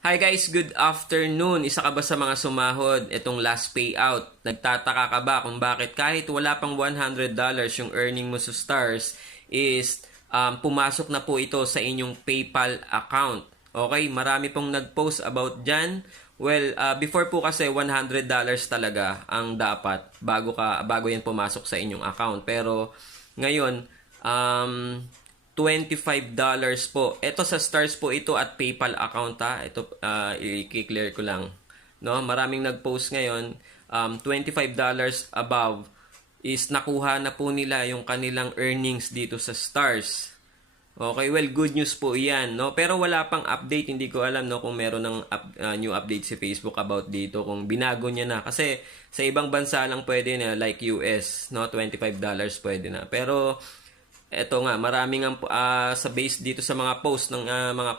Hi guys, good afternoon. Isa ka ba sa mga sumahod itong last payout? Nagtataka ka ba kung bakit kahit wala pang $100 yung earning mo sa Stars is pumasok na po ito sa inyong PayPal account? Okay, marami pong nag-post about dyan. Well, before po kasi $100 talaga ang dapat bago yan pumasok sa inyong account. Pero ngayon, $25 po. Ito sa Stars po ito at PayPal account ha. Ito i-clear ko lang. No, maraming nag-post ngayon, $25 above is nakuha na po nila yung kanilang earnings dito sa Stars. Okay, well, good news po 'yan, no? Pero wala pang update, hindi ko alam no kung meron ng new update si Facebook about dito kung binago niya na kasi sa ibang bansa lang pwede na like US, no? $25 pwede na. Pero eto nga, maraming sa base dito sa mga post ng mga